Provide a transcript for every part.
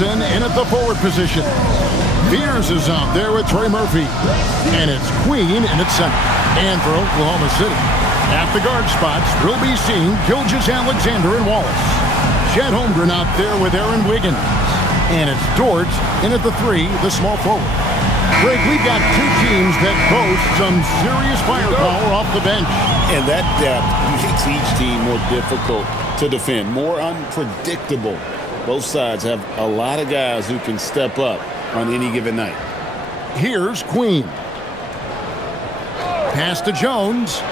Williamson in at the forward position. Fears is out there with Trey Murphy. And it's Queen in at center. And for Oklahoma City, at the guard spots, we'll be seeing Gilgeous-Alexander and Wallace. Chet Holmgren out there with Aaron Wiggins. And it's Dort in at the 3, the small forward. Greg, we've got two teams that boast some serious firepower off the bench. And that depth makes each team more difficult to defend, more unpredictable. Both sides have a lot of guys who can step up on any given night. Here's Queen. Pass to Jones.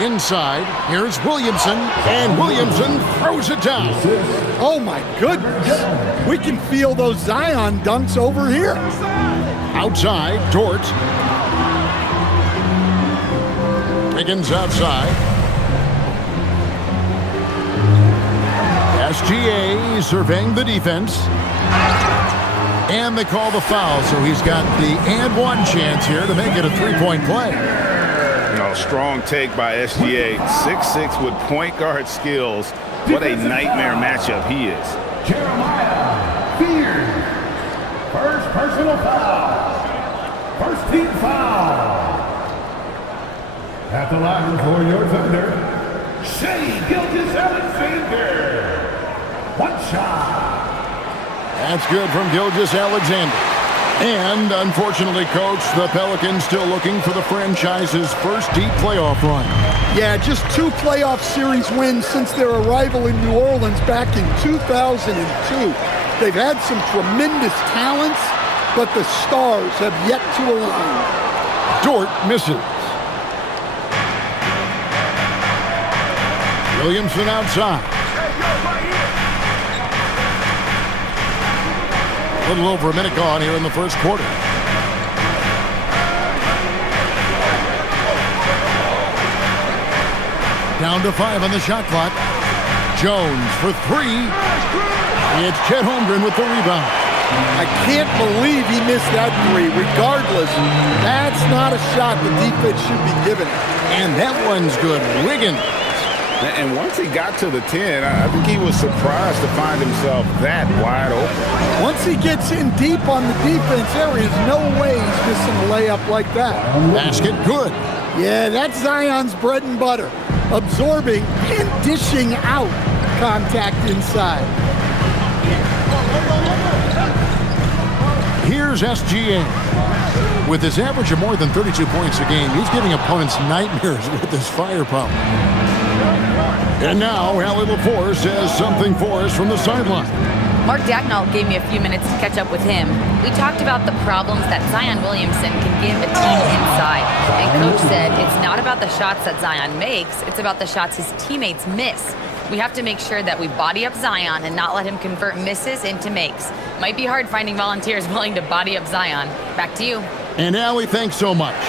Inside, here's Williamson, and Williamson throws it down. Oh, my goodness. We can feel those Zion dunks over here. Outside, Dort. Wiggins outside. SGA surveying the defense. And they call the foul, so he's got the and one chance here to make it a three-point play. Strong take by SGA. 6'6" with point guard skills. What a nightmare matchup he is. Jeremiah Fears. First personal foul. First team foul. At the line for your defender, Shea Gilgeous-Alexander. One shot. That's good from Gilgeous-Alexander. And, unfortunately, Coach, the Pelicans still looking for the franchise's first deep playoff run. Yeah, just 2 playoff series wins since their arrival in New Orleans back in 2002. They've had some tremendous talents, but the stars have yet to align. Dort misses. Williamson outside. A little over a minute gone here in the first quarter. Down to 5 on the shot clock. Jones for 3. It's Chet Holmgren with the rebound. I can't believe he missed that 3. Regardless, that's not a shot the defense should be giving. And that one's good. Wiggins. And once he got to the 10, I think he was surprised to find himself that wide open. Once he gets in deep on the defense, there is no way he's missing a layup like that. Basket good. Yeah, that's Zion's bread and butter. Absorbing and dishing out contact inside. Here's SGA. With his average of more than 32 points a game, he's giving opponents nightmares with his firepower. And now, Allie LaForce has something for us from the sideline. Mark Dagnall gave me a few minutes to catch up with him. We talked about the problems that Zion Williamson can give a team inside. And Coach said it's not about the shots that Zion makes, it's about the shots his teammates miss. We have to make sure that we body up Zion and not let him convert misses into makes. Might be hard finding volunteers willing to body up Zion. Back to you. And Allie, thanks so much.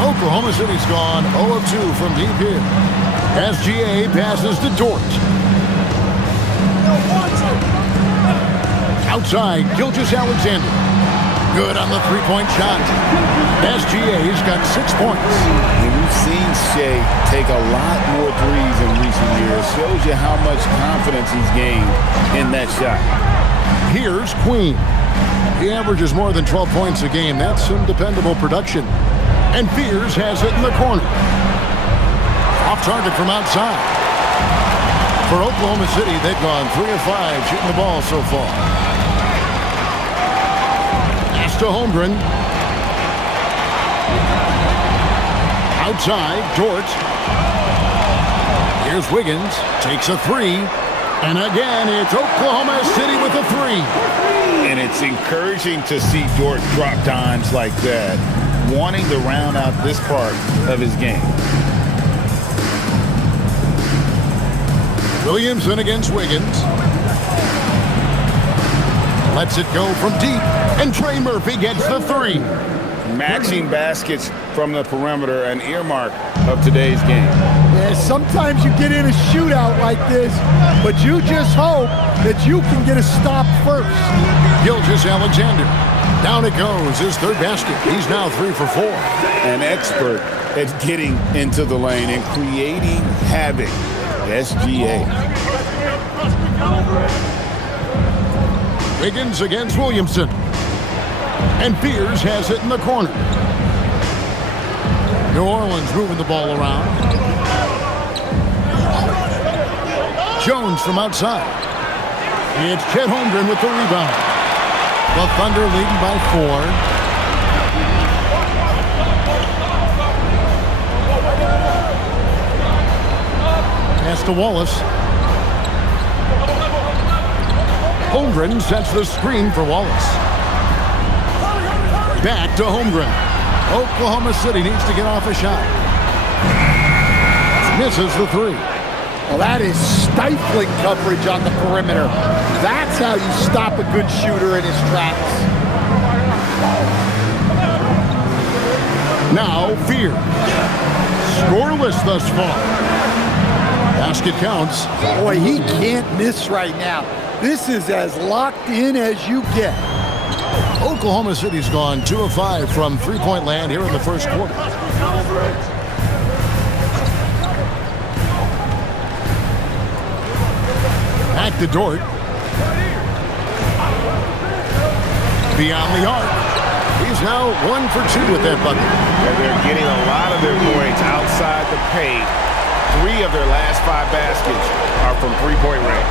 Oklahoma City's gone 0 of 2 from deep here. SGA passes to Dort. Outside, Gilgeous-Alexander. Good on the three-point shot. SGA's got 6 points. And we've seen Shea take a lot more threes in recent years. Shows you how much confidence he's gained in that shot. Here's Queen. He averages more than 12 points a game. That's some dependable production. And Fears has it in the corner. Off target from outside. For Oklahoma City, they've gone 3 of 5 shooting the ball so far. Pass to Holmgren. Outside, Dort. Here's Wiggins. Takes a 3. And again, it's Oklahoma City with a 3. And it's encouraging to see Dort drop dimes like that, wanting to round out this part of his game. Williamson against Wiggins. Lets it go from deep, and Trey Murphy gets the 3. Matching baskets from the perimeter, an earmark of today's game. Yeah, sometimes you get in a shootout like this, but you just hope that you can get a stop first. Gilgeous-Alexander. Down it goes, his 3rd basket. He's now 3 for 4. An expert at getting into the lane and creating havoc. SGA. Wiggins against Williamson. And Fears has it in the corner. New Orleans moving the ball around. Jones from outside. It's Chet Holmgren with the rebound. The Thunder leading by 4. Pass to Wallace. Holmgren sets the screen for Wallace. Back to Holmgren. Oklahoma City needs to get off a shot. Misses the 3. Well, that is stifling coverage on the perimeter. That's how you stop a good shooter in his tracks. Now Fear. Scoreless thus far. Basket counts. Boy, he can't miss right now. This is as locked in as you get. Oklahoma City's gone 2 of 5 from three-point land here in the first quarter. Back to Dort. Beyond the arc. He's now 1 for 2 with that bucket. And they're getting a lot of their points outside the paint. 3 of their last 5 baskets are from three-point range.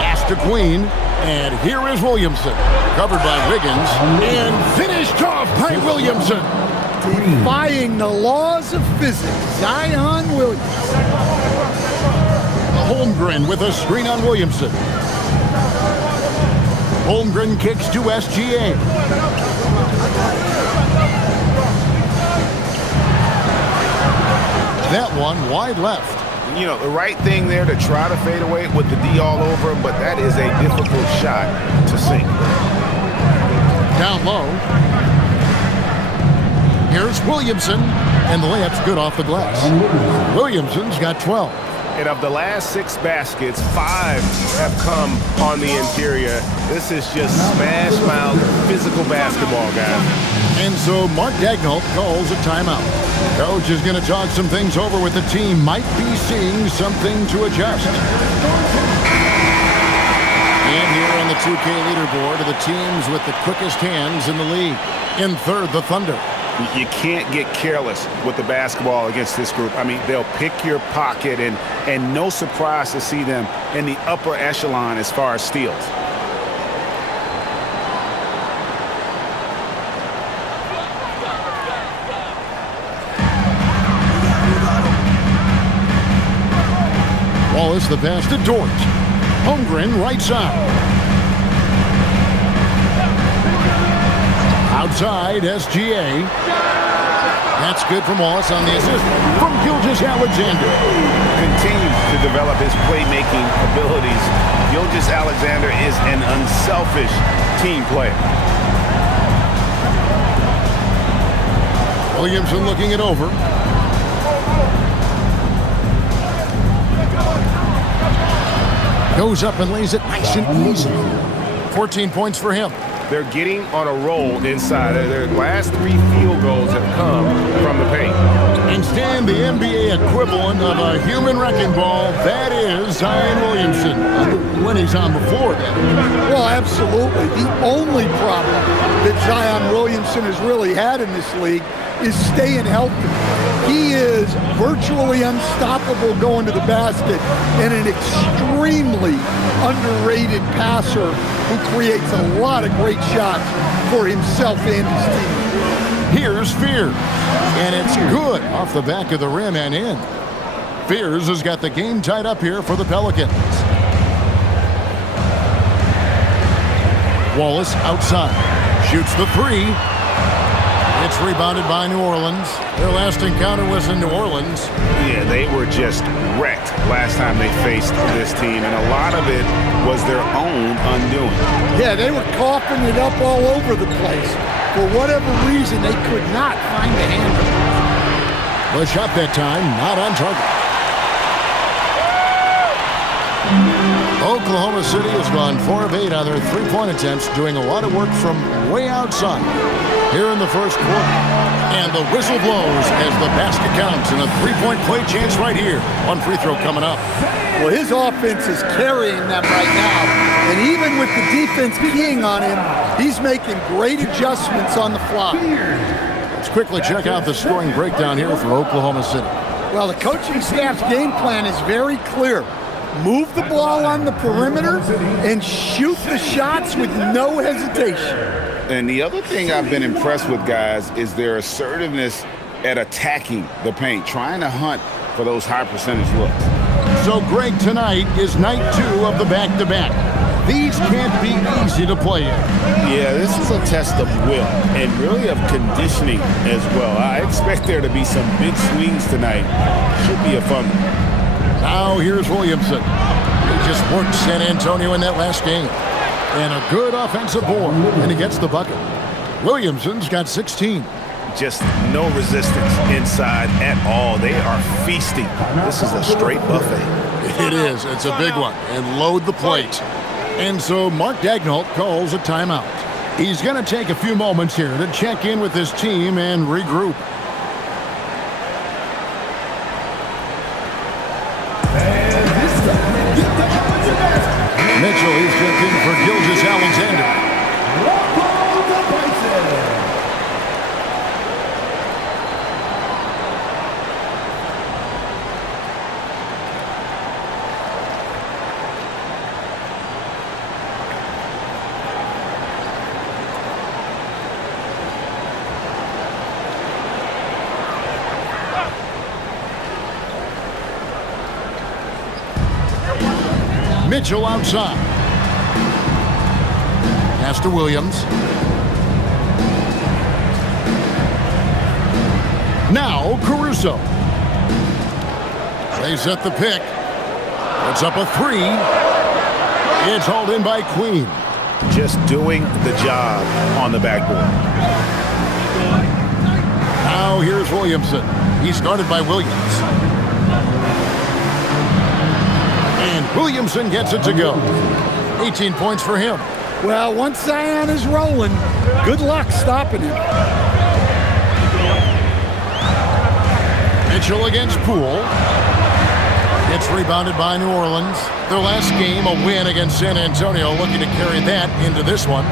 Pass to Queen. And here is Williamson. Covered by Wiggins. And finished off by Williamson. Defying the laws of physics, Zion Williamson. Holmgren with a screen on Williamson. Holmgren kicks to SGA. That one wide left. You know, the right thing there to try to fade away with the D all over him, but that is a difficult shot to sink. Down low. Here's Williamson, and the layup's good off the glass. Williamson's got 12. And of the last 6 baskets, 5 have come on the interior. This is just smash mouth physical basketball, guys. And so Mark Daigneault calls a timeout. Coach is going to talk some things over with the team. Might be seeing something to adjust. And here on the 2K leaderboard are the teams with the quickest hands in the league. In third, the Thunder. You can't get careless with the basketball against this group. I mean, they'll pick your pocket, and no surprise to see them in the upper echelon as far as steals. Wallace the pass to Dort. Holmgren right side. Outside, SGA. That's good from Wallace on the assist from Gilgeous-Alexander. Continues to develop his playmaking abilities. Gilgeous-Alexander is an unselfish team player. Williamson looking it over. Goes up and lays it nice and easy. 14 points for him. They're getting on a roll inside. Their last 3 field goals have come from the paint. And Stan, the NBA equivalent of a human wrecking ball, that is Zion Williamson. When he's on the floor, then. Well, absolutely. The only problem that Zion Williamson has really had in this league is staying healthy. He is virtually unstoppable going to the basket and an extremely underrated passer who creates a lot of great shots for himself and his team. Here's Fears, and it's good off the back of the rim and in. Fears has got the game tied up here for the Pelicans. Wallace outside, shoots the 3. It's rebounded by New Orleans. Their last encounter was in New Orleans. Yeah, they were just wrecked last time they faced this team, and a lot of it was their own undoing. Yeah, they were coughing it up all over the place. For whatever reason, they could not find the handle. The shot that time, not on target. Oklahoma City has gone 4 of 8 on their three-point attempts, doing a lot of work from way outside. here in the first quarter. And the whistle blows as the basket counts, and a three-point play chance right here. One free throw coming up. Well, his offense is carrying them right now. And even with the defense keying on him, he's making great adjustments on the fly. Let's quickly check out the scoring breakdown here for Oklahoma City. Well, the coaching staff's game plan is very clear. Move the ball on the perimeter and shoot the shots with no hesitation. And the other thing I've been impressed with, guys, is their assertiveness at attacking the paint, trying to hunt for those high percentage looks. So, Greg, tonight is night 2 of the back-to-back. These can't be easy to play in. Yeah, this is a test of will and really of conditioning as well. I expect there to be some big swings tonight. Should be a fun one. Now here's Williamson. He just worked San Antonio in that last game. And a good offensive board, and he gets the bucket. Williamson's got 16. Just no resistance inside at all. They are feasting. This is a straight buffet. It is. It's a big one. And load the plate. And so Mark Daigneault calls a timeout. He's going to take a few moments here to check in with his team and regroup. Mitchell, he's checked in for Gilgeous Alexander. Mitchell outside. Pass to Williams. Now Caruso. They set the pick. Puts up a 3. It's hauled in by Queen. Just doing the job on the backboard. Now here's Williamson. He's guarded by Williams. And Williamson gets it to go. 18 points for him. Well, once Zion is rolling, good luck stopping him. Mitchell against Poole. It's rebounded by New Orleans. Their last game, a win against San Antonio, looking to carry that into this one.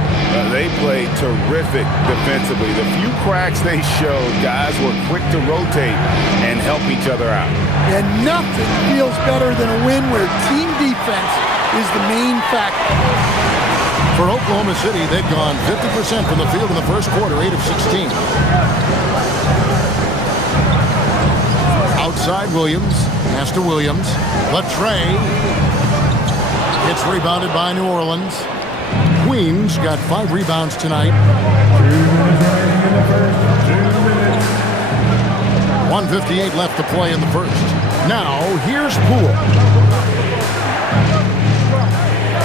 They played terrific defensively. The few cracks they showed, guys were quick to rotate and help each other out. And nothing feels better than a win where team defense is the main factor. For Oklahoma City, they've gone 50% from the field in the first quarter, 8 of 16. Outside Williams, pass to Williams. Latre. It's rebounded by New Orleans. Queens got 5 rebounds tonight. 1:58 left to play in the first. Now, here's Poole.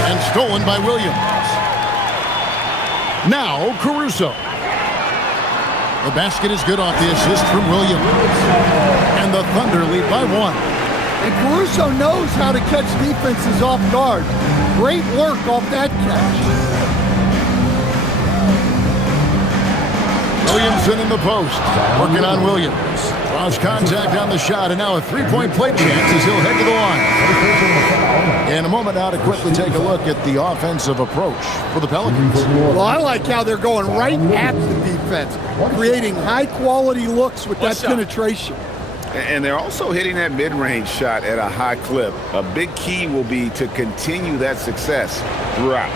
And stolen by Williams. Now, Caruso. The basket is good off the assist from Williams. And the Thunder lead by 1. And Caruso knows how to catch defenses off guard. Great work off that catch. Williamson in the post. Working on Williams. Draws contact on the shot, and now a 3-point play chance as he'll head to the line. In a moment now to quickly take a look at the offensive approach for the Pelicans. Well, I like how they're going right at the defense, creating high-quality looks with that penetration. And they're also hitting that mid-range shot at a high clip. A big key will be to continue that success throughout.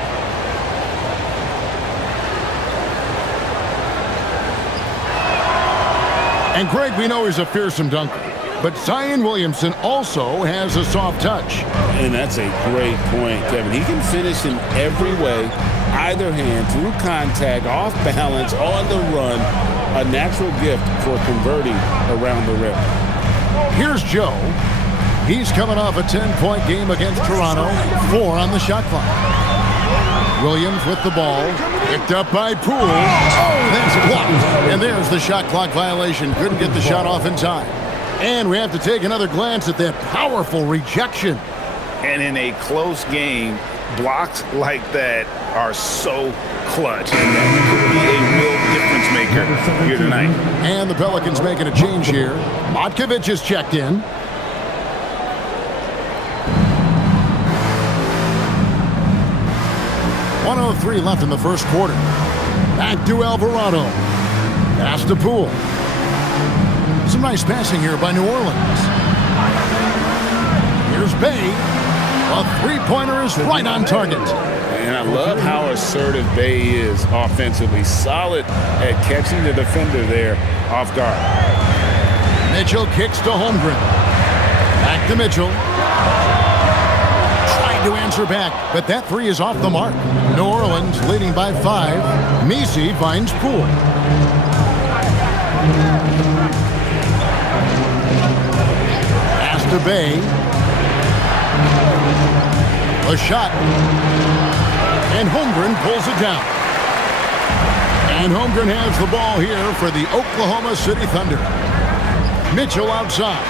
And Greg, we know he's a fearsome dunker, but Zion Williamson also has a soft touch. And that's a great point, Kevin. He can finish in every way, either hand, through contact, off balance, on the run. A natural gift for converting around the rim. Here's Joe. He's coming off a 10-point game against Toronto, 4 on the shot clock. Williams with the ball, picked up by Poole. Oh, that's blocked. And there's the shot clock violation. Couldn't get the shot off in time. And we have to take another glance at that powerful rejection. And in a close game, blocks like that are so clutch, and that could be a real difference maker here tonight. And the Pelicans making a change here. Matkovic is checked in. .103 left in the first quarter. Back to Alvarado. Pass to Poole. Some nice passing here by New Orleans. Here's Bay. A three-pointer is right on target. And I love how assertive Bay is offensively. Solid at catching the defender there off guard. Mitchell kicks to Holmgren. Back to Mitchell. Trying to answer back, but that three is off the mark. New Orleans leading by 5. Messi finds Poole. Pass to Bay. A shot. And Holmgren pulls it down. And Holmgren has the ball here for the Oklahoma City Thunder. Mitchell outside.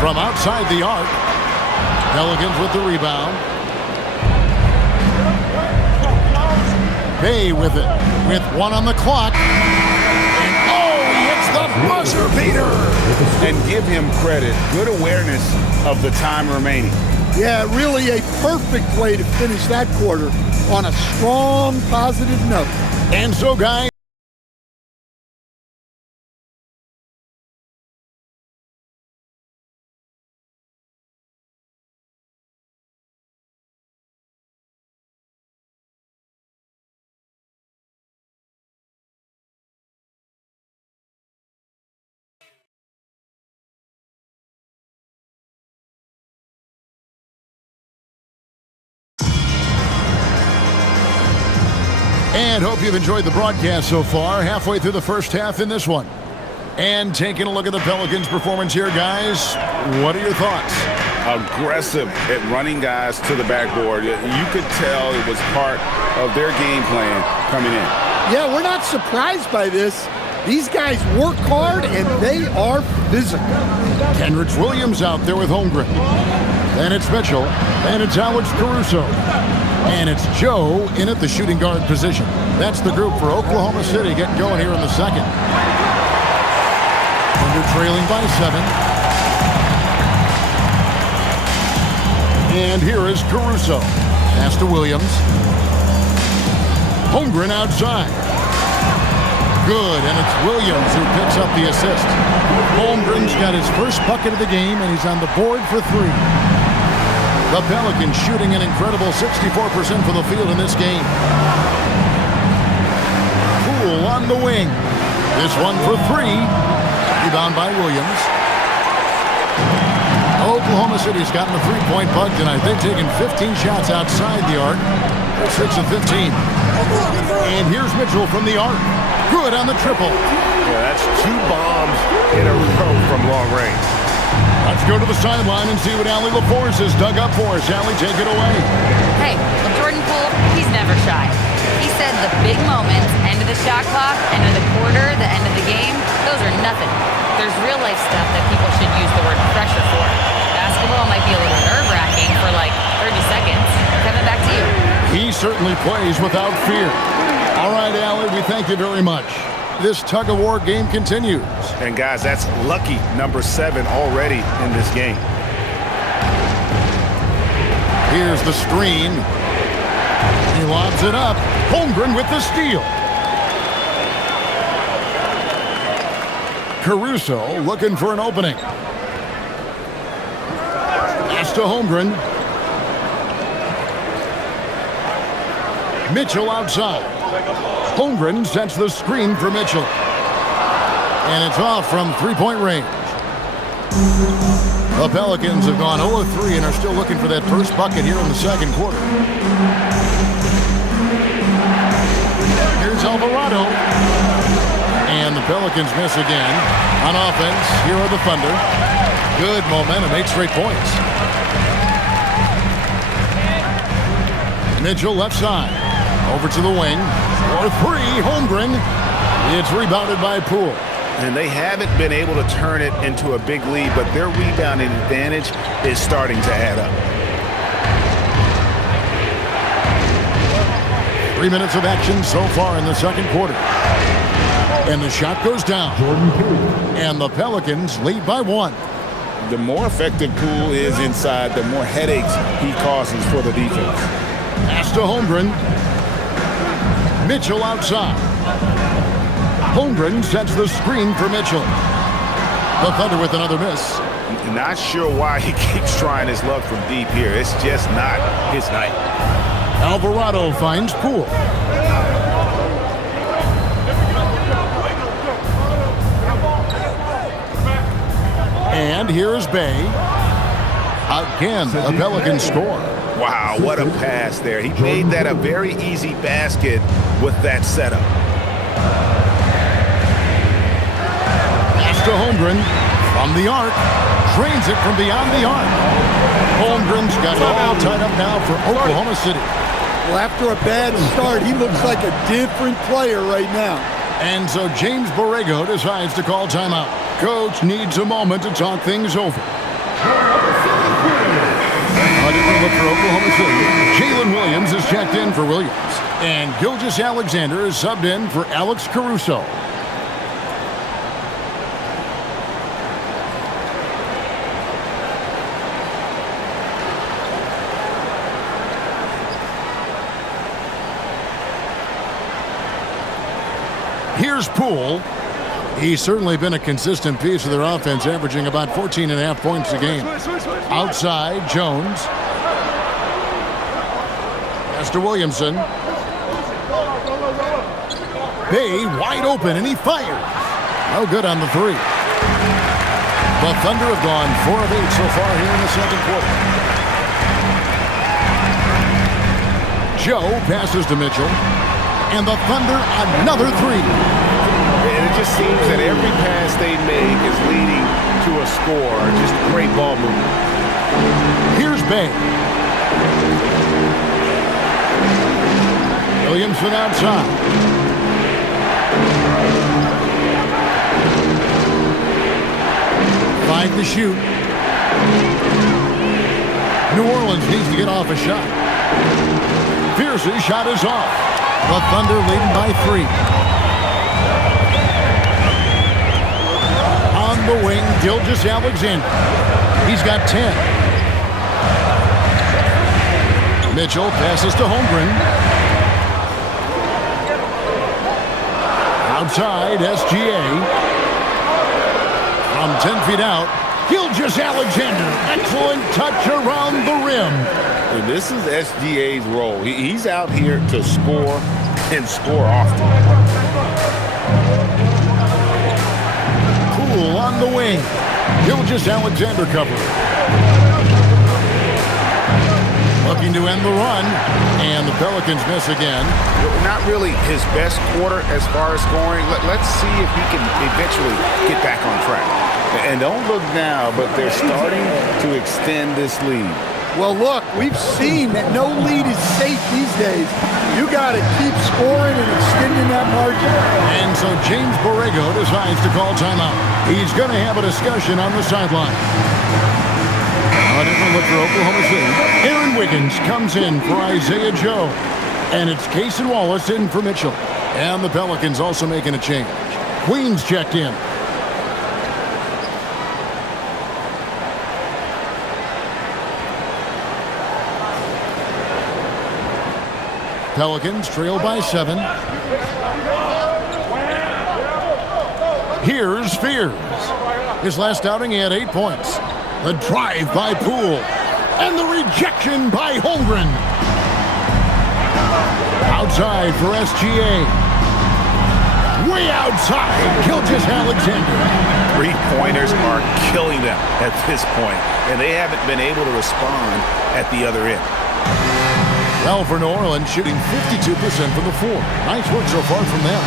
From outside the arc. Pelicans with the rebound. Bay with it. With 1 on the clock. And he hits the buzzer beater. And give him credit. Good awareness of the time remaining. Yeah, really a perfect way to finish that quarter on a strong, positive note. And so, guys, and hope you've enjoyed the broadcast so far. Halfway through the first half in this one. And taking a look at the Pelicans' performance here, guys. What are your thoughts? Aggressive at running guys to the backboard. You could tell it was part of their game plan coming in. Yeah, we're not surprised by this. These guys work hard, and they are physical. Kenrich Williams out there with Holmgren. And it's Mitchell. And it's Alex Caruso. And it's Joe in at the shooting guard position. That's the group for Oklahoma City getting going here in the second. Thunder trailing by 7. And here is Caruso. Pass to Williams. Holmgren outside. Good, and it's Williams who picks up the assist. Holmgren's got his first bucket of the game, and he's on the board for 3. The Pelicans shooting an incredible 64% for the field in this game. Poole on the wing. This one for 3. Rebound by Williams. Oklahoma City's gotten a three-point bug tonight. They've taken 15 shots outside the arc. They're 6 of 15. And here's Mitchell from the arc. Good on the triple. Yeah, that's 2 bombs in a row from long range. Let's go to the sideline and see what Allie LaForce has dug up for us. Allie, take it away. Hey, Jordan Poole, he's never shy. He said the big moments, end of the shot clock, end of the quarter, the end of the game, those are nothing. There's real-life stuff that people should use the word pressure for. Basketball might be a little nerve-wracking for like 30 seconds. Kevin, back to you. He certainly plays without fear. All right, Allie, we thank you very much. This tug-of-war game continues. And, guys, that's lucky number 7 already in this game. Here's the screen. He lobs it up. Holmgren with the steal. Caruso looking for an opening. Pass to Holmgren. Mitchell outside. Holmgren sets the screen for Mitchell. And it's off from three-point range. The Pelicans have gone 0-3 and are still looking for that first bucket here in the second quarter. Here's Alvarado. And the Pelicans miss again. On offense, here are the Thunder. Good momentum, 8 straight points. Mitchell left side. Over to the wing. For 3, Holmgren. It's rebounded by Poole. And they haven't been able to turn it into a big lead, but their rebounding advantage is starting to add up. 3 minutes of action so far in the second quarter. And the shot goes down. And the Pelicans lead by 1. The more effective Poole is inside, the more headaches he causes for the defense. Pass to Holmgren. Mitchell outside. Holmgren sets the screen for Mitchell. The Thunder with another miss. Not sure why he keeps trying his luck from deep here. It's just not his night. Alvarado finds Poole. And here's Bay. Again, a Pelicans score. Wow, what a pass there. He made that a very easy basket with that setup. Pass to Holmgren from the arc. Drains it from beyond the arc. Holmgren's got it all tied up now for Oklahoma City. Well, after a bad start, he looks like a different player right now. And so James Borrego decides to call timeout. Coach needs a moment to talk things over. A different look for Oklahoma City. Jalen Williams is checked in for Williams. And Gilgeous-Alexander is subbed in for Alex Caruso. Here's Poole. He's certainly been a consistent piece of their offense, averaging about 14.5 points a game. Outside, Jones. Pass to Williamson. Bay wide open, and he fires. No good on the three. The Thunder have gone 4 of 8 so far here in the second quarter. Joe passes to Mitchell. And the Thunder, another three. And it just seems that every pass they make is leading to a score. Just great ball movement. Here's Bay. Williamson outside. Five to shoot. New Orleans needs to get off a shot. Pierce's shot is off. The Thunder leading by 3. On the wing, Gilgeous-Alexander. He's got 10. Mitchell passes to Holmgren. Outside, SGA. From 10 feet out, Gilgeous-Alexander. Excellent touch around the rim. And this is SGA's role. He's out here to score and score often. Poole on the wing. Gilgeous-Alexander covering. Looking to end the run. And the Pelicans miss again. Not really his best quarter as far as scoring. Let's see if he can eventually get back on track. And don't look now, but they're starting to extend this lead. Well, look, we've seen that no lead is safe these days. You got to keep scoring and extending that margin. And so James Borrego decides to call timeout. He's going to have a discussion on the sideline. A different look for Oklahoma City. Aaron Wiggins comes in for Isaiah Joe. And it's Cason Wallace in for Mitchell. And the Pelicans also making a change. Queens checked in. Pelicans trail by 7. Here's Spears. His last outing, he had 8 points. The drive by Poole. And the rejection by Holmgren. Outside for SGA. Way outside, Gilgeous-Alexander. Three-pointers are killing them at this point, and they haven't been able to respond at the other end. Well, for New Orleans, shooting 52% from the floor. Nice work so far from them.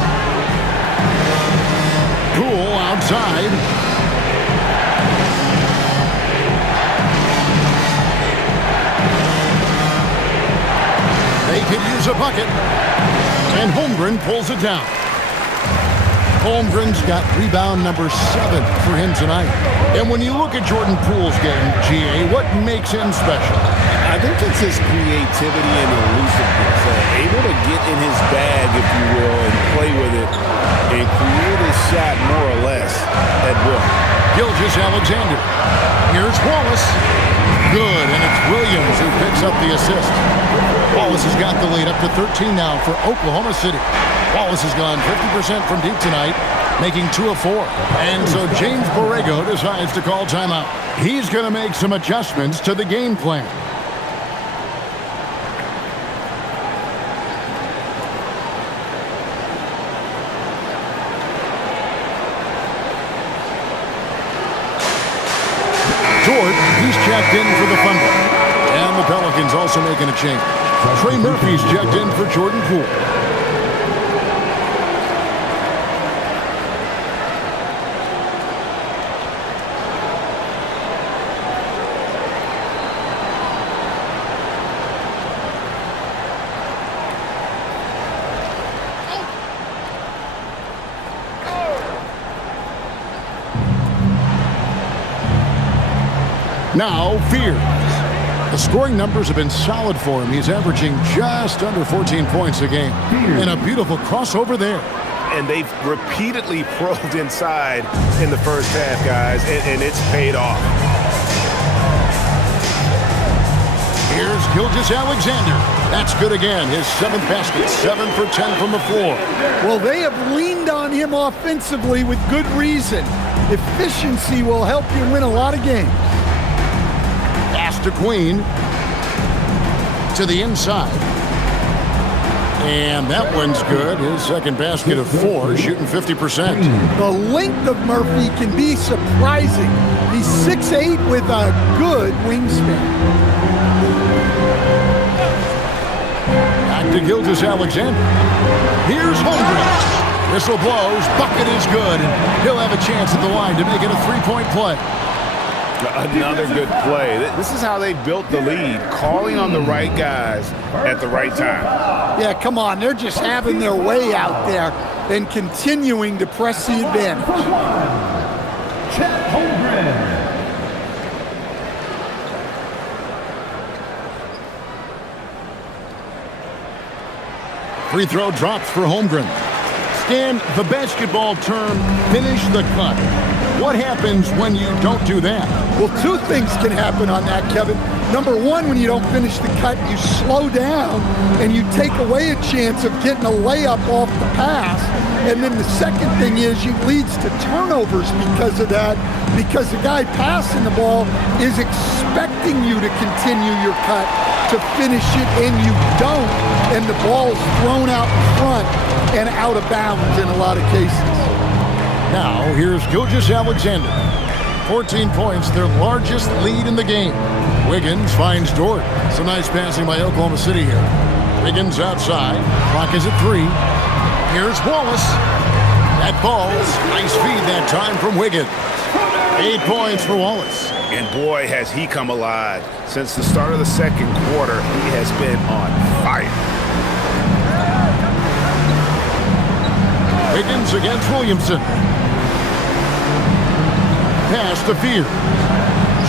Poole outside. They could use a bucket. And Holmgren pulls it down. Holmgren's got rebound number 7 for him tonight. And when you look at Jordan Poole's game, GA, what makes him special? I think it's his creativity and elusiveness. Able to get in his create his shot more or less at will. Gilgeous-Alexander. Here's Wallace. Good, and it's Williams who picks up the assist. Wallace has got the lead up to 13 now for Oklahoma City. Wallace has gone 50% from deep tonight, making 2 of 4. And so James Borrego decides to call timeout. He's going to make some adjustments to the game plan. He's checked in for the Thunder. And the Pelicans also making a change. Trey Murphy's checked in for Jordan Poole. Now, Fears. The scoring numbers have been solid for him. He's averaging just under 14 points a game. And a beautiful crossover there. And they've repeatedly probed inside in the first half, guys, and it's paid off. Here's Gilgeous-Alexander. That's good again. His 7th basket, 7 for 10 from the floor. Well, they have leaned on him offensively with good reason. Efficiency will help you win a lot of games. Pass to Queen. To the inside. And that one's good. His 2nd basket of 4, shooting 50%. The length of Murphy can be surprising. He's 6'8" with a good wingspan. Back to Gilgeous-Alexander. Here's Holmgren. Whistle blows. Bucket is good. And he'll have a chance at the line to make it a 3-point play. Another good play. This is how they built the lead, calling on the right guys at the right time. Yeah, come on. They're just having their way out there and continuing to press the advantage. Chet Holmgren. Free throw drops for Holmgren. Stan, the basketball term, finish the cut. What happens when you don't do that? Well, 2 things can happen on that, Kevin. Number 1, when you don't finish the cut, you slow down and you take away a chance of getting a layup off the pass. And then the second thing is it leads to turnovers because of that, because the guy passing the ball is expecting you to continue your cut to finish it, and you don't, and the ball is thrown out in front and out of bounds in a lot of cases. Now, here's Gilgeous-Alexander. 14 points, their largest lead in the game. Wiggins finds Dort. Some nice passing by Oklahoma City here. Wiggins outside. Clock is at 3. Here's Wallace. That falls. Nice feed that time from Wiggins. 8 points for Wallace. And boy, has he come alive. Since the start of the second quarter, he has been on fire. Wiggins against Williamson. Pass to Fear.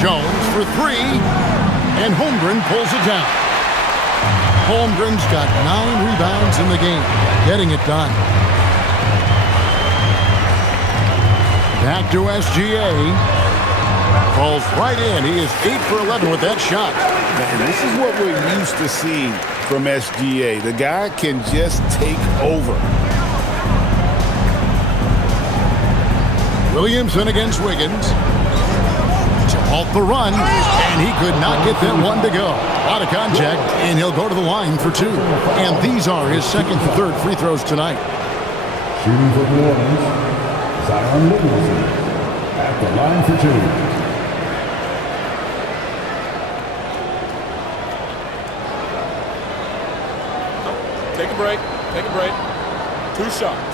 Jones for 3. And Holmgren pulls it down. Holmgren's got 9 rebounds in the game. Getting it done. Back to SGA. Falls right in. He is 8 for 11 with that shot. Man, this is what we're used to seeing from SGA. The guy can just take over. Williamson against Wiggins. To halt the run, and he could not get that one to go. Out of contact, and he'll go to the line for 2. And these are his 2nd and 3rd free throws tonight. Shooting for the Warriors, Zion Williamson at the line for 2. Take a break. Take a break. 2 shots.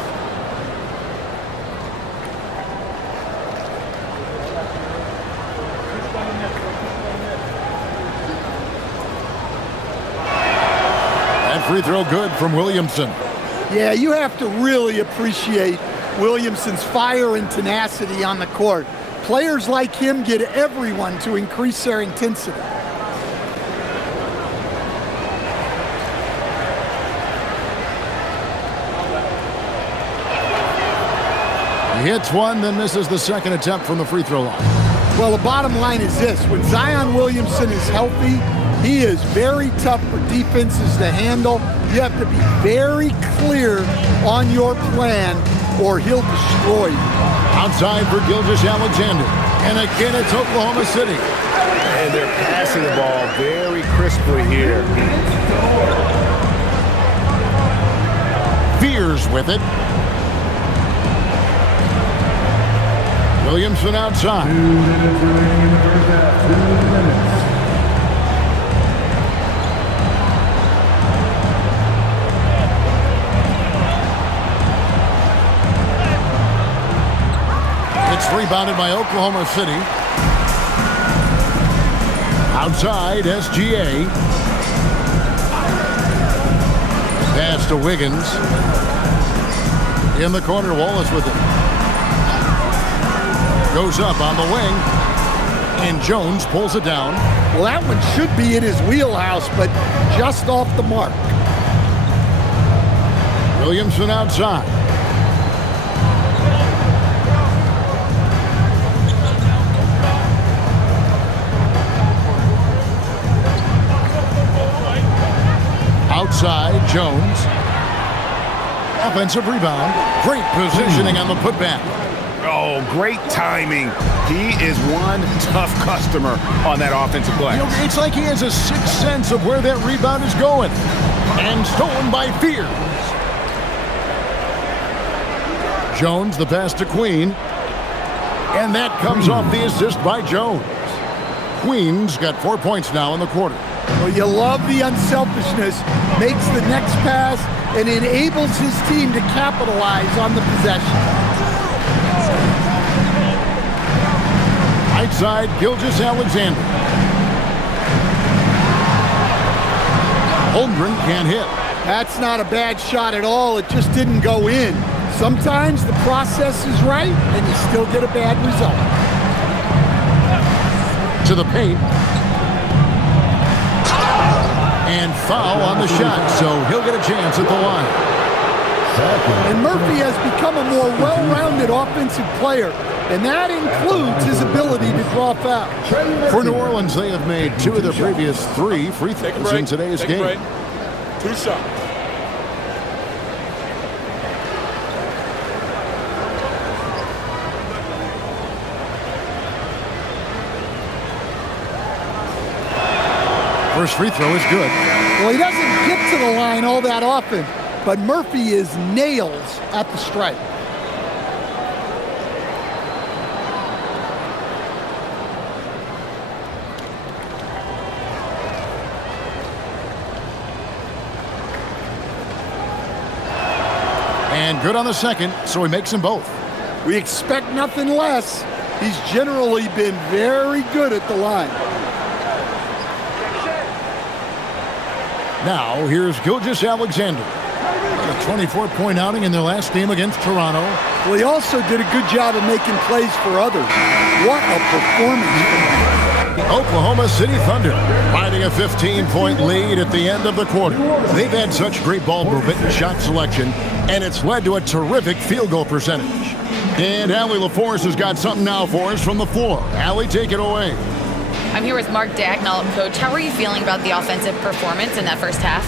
That free throw good from Williamson. Yeah, you have to really appreciate Williamson's fire and tenacity on the court. Players like him get everyone to increase their intensity. He hits one, then misses the second attempt from the free throw line. Well, the bottom line is this. When Zion Williamson is healthy, he is very tough for defenses to handle. You have to be very clear on your plan or he'll destroy you. Outside for Gilgeous-Alexander. And again, it's Oklahoma City. And they're passing the ball very crisply here. Fears with it. Williamson outside. 2 minutes remaining in the first half. 2 minutes. It's rebounded by Oklahoma City. Outside, SGA. Pass to Wiggins. In the corner, Wallace with it. Goes up on the wing. And Jones pulls it down. Well, that one should be in his wheelhouse, but just off the mark. Williamson outside. Outside, Jones. Offensive rebound. Great positioning on the putback. Oh, great timing. He is one tough customer on that offensive glass. You know, it's like he has a sixth sense of where that rebound is going. And stolen by Fears. Jones, the pass to Queen. And that comes off the assist by Jones. Queen's got 4 points now in the quarter. Well, you love the unselfishness, makes the next pass, and enables his team to capitalize on the possession. Right side, Gilgeous-Alexander. Holmgren can't hit. That's not a bad shot at all. It just didn't go in. Sometimes the process is right, and you still get a bad result. To the paint. And foul on the shot, so he'll get a chance at the line. And Murphy has become a more well-rounded offensive player, and that includes his ability to draw fouls. For New Orleans, they have made 2 of their previous 3 free throws in today's game. 2 shots. First free throw is good. Well, he doesn't get to the line all that often, but Murphy is nails at the stripe. And good on the second, so he makes them both. We expect nothing less. He's generally been very good at the line. Now, here's Gilgeous-Alexander. A 24-point outing in their last game against Toronto. Well, he also did a good job of making plays for others. What a performance. The Oklahoma City Thunder riding a 15-point lead at the end of the quarter. They've had such great ball movement and shot selection, and it's led to a terrific field goal percentage. And Allie LaForce has got something now for us from the floor. Allie, take it away. I'm here with Mark Dagnall. Coach, how are you feeling about the offensive performance in that first half?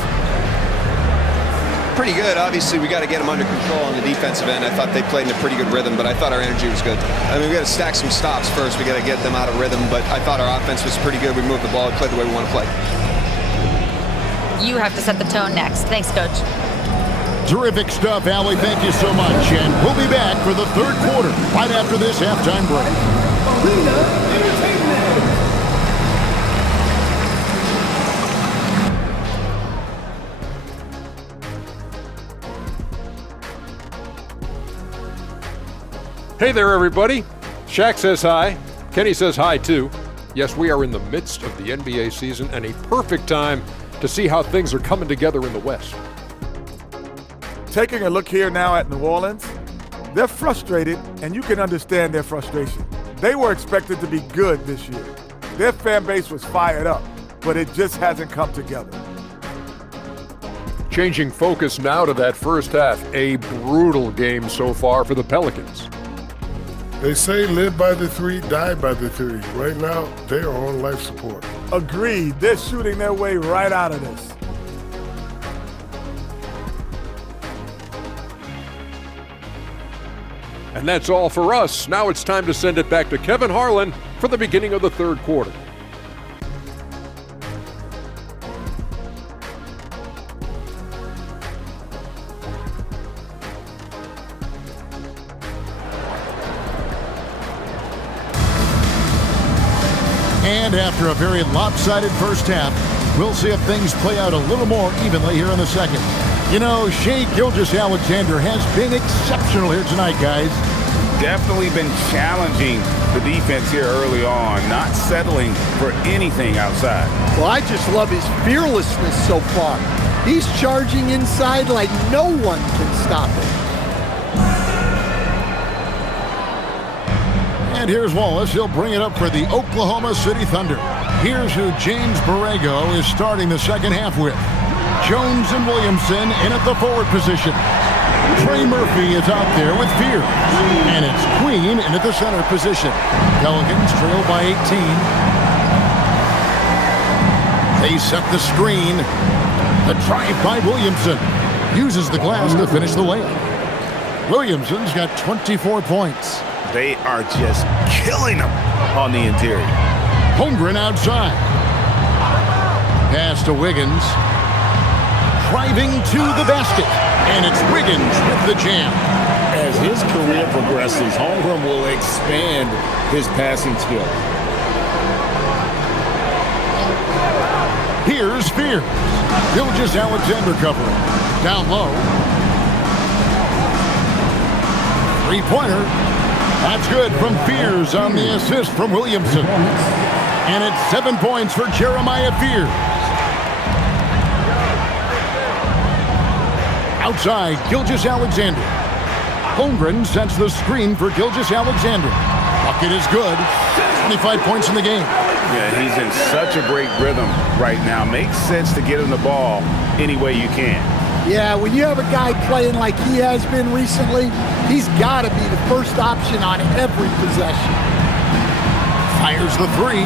Pretty good. Obviously, we got to get them under control on the defensive end. I thought they played in a pretty good rhythm, but I thought our energy was good. I mean, we got to stack some stops first. We got to get them out of rhythm, but I thought our offense was pretty good. We moved the ball and played the way we want to play. You have to set the tone next. Thanks, Coach. Terrific stuff, Allie. Thank you so much. And we'll be back for the third quarter right after this halftime break. Hey there, everybody. Shaq says hi. Kenny says hi, too. Yes, we are in the midst of the NBA season and a perfect time to see how things are coming together in the West. Taking a look here now at New Orleans, they're frustrated, and you can understand their frustration. They were expected to be good this year. Their fan base was fired up, but it just hasn't come together. Changing focus now to that first half, a brutal game so far for the Pelicans. They say live by the three, die by the three. Right now, they are on life support. Agreed. They're shooting their way right out of this. And that's all for us. Now it's time to send it back to Kevin Harlan for the beginning of the third quarter. And after a very lopsided first half, we'll see if things play out a little more evenly here in the second. You know, Shai Gilgeous-Alexander has been exceptional here tonight, guys. Definitely been challenging the defense here early on, not settling for anything outside. Well, I just love his fearlessness so far. He's charging inside like no one can stop him. And here's Wallace. He'll bring it up for the Oklahoma City Thunder. Here's who James Borrego is starting the second half with. Jones and Williamson in at the forward position. Trey Murphy is out there with Fears. And it's Queen in at the center position. Pelicans trail by 18. They set the screen. The drive by Williamson. Uses the glass to finish the layup. Williamson's got 24 points. They are just killing them on the interior. Holmgren outside. Pass to Wiggins. Driving to the basket. And it's Wiggins with the jam. As his career progresses, Holmgren will expand his passing skill. Here's Fears. Gilgeous-Alexander covering. Down low. Three-pointer. That's good from Fears on the assist from Williamson. And it's 7 points for Jeremiah Fears. Outside, Gilgeous-Alexander. Holmgren sets the screen for Gilgeous-Alexander. Bucket is good. 25 points in the game. Yeah, he's in such a great rhythm right now. Makes sense to get him the ball any way you can. Yeah, when you have a guy playing like he has been recently, he's got to be the first option on every possession. Fires the three.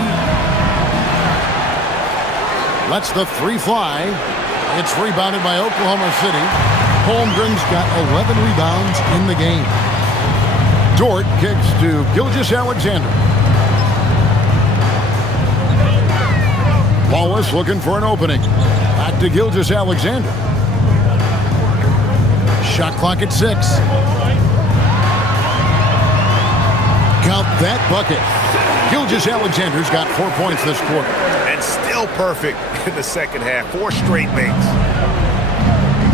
Lets the three fly. It's rebounded by Oklahoma City. Holmgren's got 11 rebounds in the game. Dort kicks to Gilgeous-Alexander. Wallace looking for an opening. Back to Gilgeous-Alexander. Shot clock at 6. Count that bucket. Gilgeous-Alexander's got 4 points this quarter. And still perfect in the second half. 4 straight makes.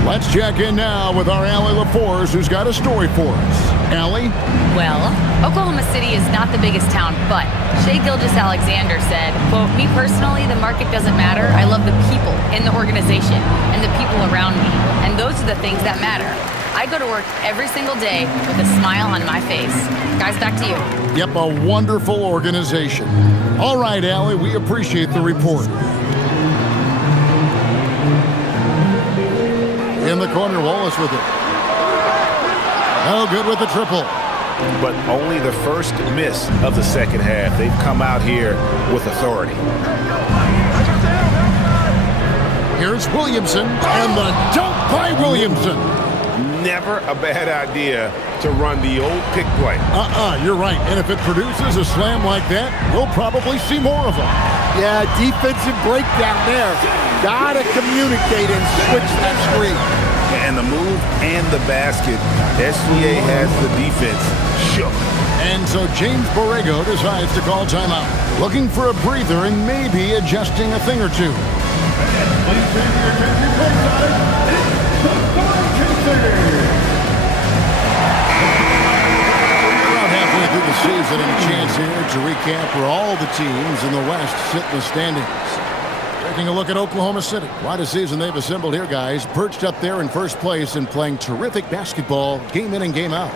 Let's check in now with our Allie LaForce, who's got a story for us. Allie? Well, Oklahoma City is not the biggest town, but Shai Gilgeous-Alexander said, quote, "Me personally, the market doesn't matter. I love the people in the organization and the people around me. And those are the things that matter. I go to work every single day with a smile on my face." Guys, back to you. Yep, a wonderful organization. All right, Allie, we appreciate the report. In the corner, Wallace with it. No good with the triple. But only the first miss of the second half. They've come out here with authority. Here's Williamson, and the dunk by Williamson. Never a bad idea to run the old pick play. You're right. And if it produces a slam like that, we'll probably see more of them. Yeah, defensive breakdown there. Gotta communicate and switch that screen. And the move and the basket, SGA has the defense shook. And so James Borrego decides to call timeout. Looking for a breather and maybe adjusting a thing or two. About halfway through the season, and a chance here to recap where all the teams in the West sit in the standings. Taking a look at Oklahoma City. What a season they've assembled here, guys. Perched up there in first place and playing terrific basketball game in and game out.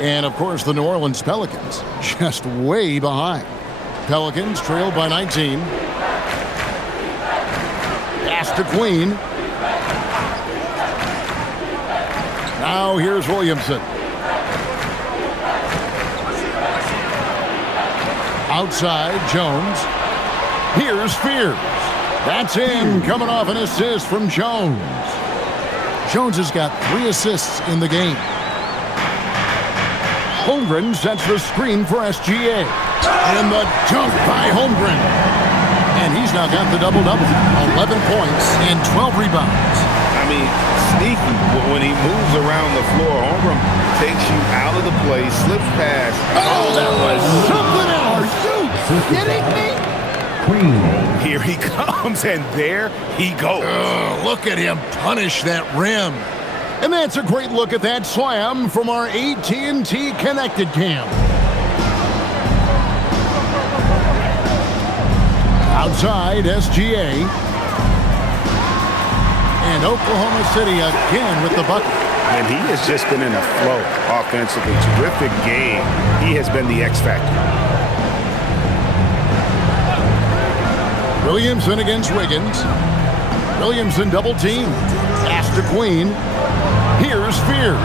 And, of course, the New Orleans Pelicans just way behind. Pelicans trailed by 19. Pass to Queen. Now here's Williamson. Outside, Jones. Here's Spears. That's in, coming off an assist from Jones. Jones has got 3 assists in the game. Holmgren sets the screen for SGA. And the dunk by Holmgren. And he's now got the double-double. 11 points and 12 rebounds. I mean, sneaky. When he moves around the floor, Holmgren takes you out of the play, slips past. Oh, that was something else. Are you kidding me? Here he comes, and there he goes. Look at him punish that rim. And that's a great look at that slam from our AT&T Connected cam. Outside, SGA. And Oklahoma City again with the bucket. And he has just been in a flow offensively. Terrific game. He has been the X factor. Williamson against Wiggins. Williamson double team. Pass to Queen. Here's Spears.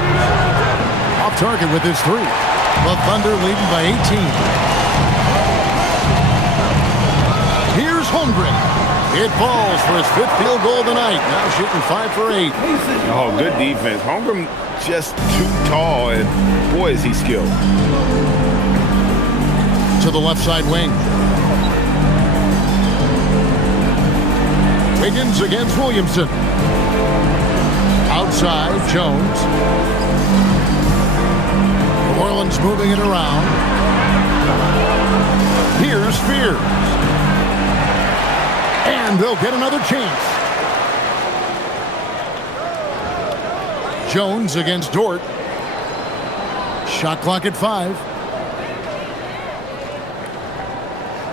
Off target with his 3. The Thunder leading by 18. Here's Holmgren. It falls for his 5th field goal of the night. Now shooting 5 for 8. Oh, good defense. Holmgren just too tall, and boy, is he skilled. To the left side wing. Wiggins against Williamson. Outside, Jones. New Orleans moving it around. Here's Spears. And they'll get another chance. Jones against Dort. Shot clock at 5.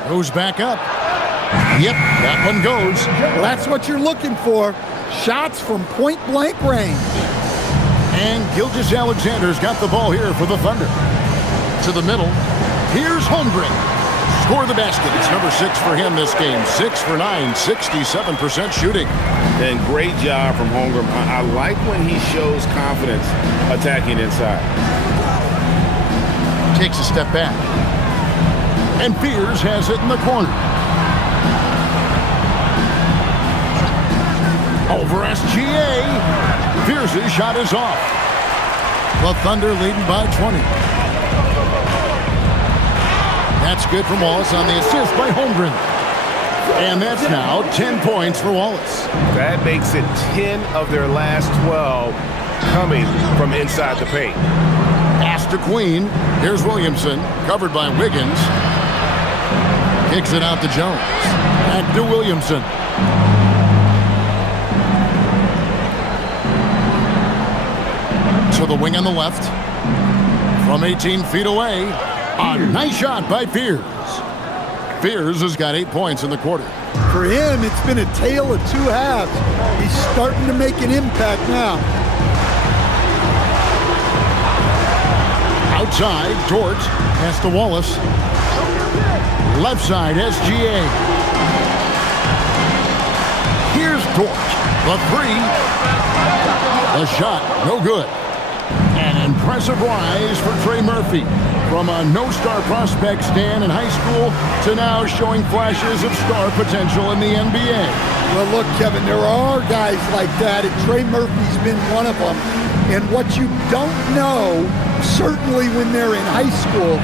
Goes back up. Yep, that one goes. Well, that's what you're looking for. Shots from point-blank range. And Gilgeous-Alexander's got the ball here for the Thunder. To the middle. Here's Holmgren. Score the basket. It's number 6 for him this game. 6 for 9, 67% shooting. And great job from Holmgren. I like when he shows confidence attacking inside. Takes a step back. And Spears has it in the corner. Over SGA. Spears' shot is off. The Thunder leading by 20. That's good from Wallace on the assist by Holmgren. And that's now 10 points for Wallace. That makes it 10 of their last 12 coming from inside the paint. Pass to Queen. Here's Williamson. Covered by Wiggins. Kicks it out to Jones. Back to Williamson. To the wing on the left. From 18 feet away. A nice shot by Spears. Spears has got 8 points in the quarter. For him, it's been a tale of 2 halves. He's starting to make an impact now. Outside, Dort. Pass to Wallace. Left side, SGA. Here's Dort. The 3. The shot, no good. An impressive rise for Trey Murphy. From a no-star prospect stand in high school to now showing flashes of star potential in the NBA. Well, look, Kevin, there are guys like that, and Trey Murphy's been one of them. And what you don't know, certainly when they're in high school,